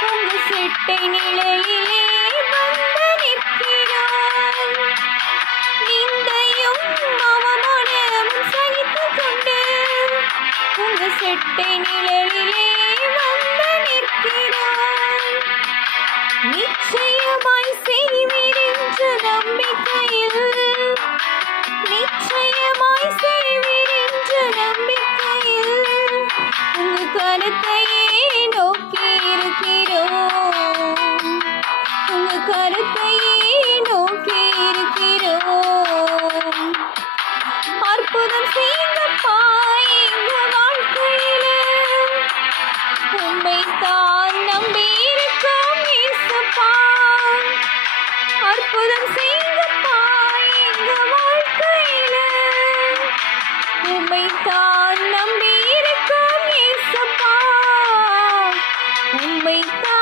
உங்க செட்டை நிழலிலே வந்து நிற்கிறோம். நிந்தையும் அவமானமும் சகித்துக் கொண்டு உங்க செட்டை நிழலிலே வந்து நிற்கிறோம். நிச்சயமாய் செய்வீர் என்ற நம்பிக்கையில், நிச்சயமாய் செய்வீர் என்ற நம்பிக்கையில் உங்க கருத்தையே நோக்கி இருக்கிறோம். உங்க கருத்தையே நோக்கி இருக்கிறோம். அற்புதம் செய்தப்பா எங்க வாழ்க்கையில, உம்மைத்தான் நம்பி இருக்கோம் இயேசுப்பா. அற்புதம் செய்தப்பா எங்க வாழ்க்கையில, உம்மைத்தான் நம்பி இருக்கோம் இயேசுப்பா. உம்மைத்தான்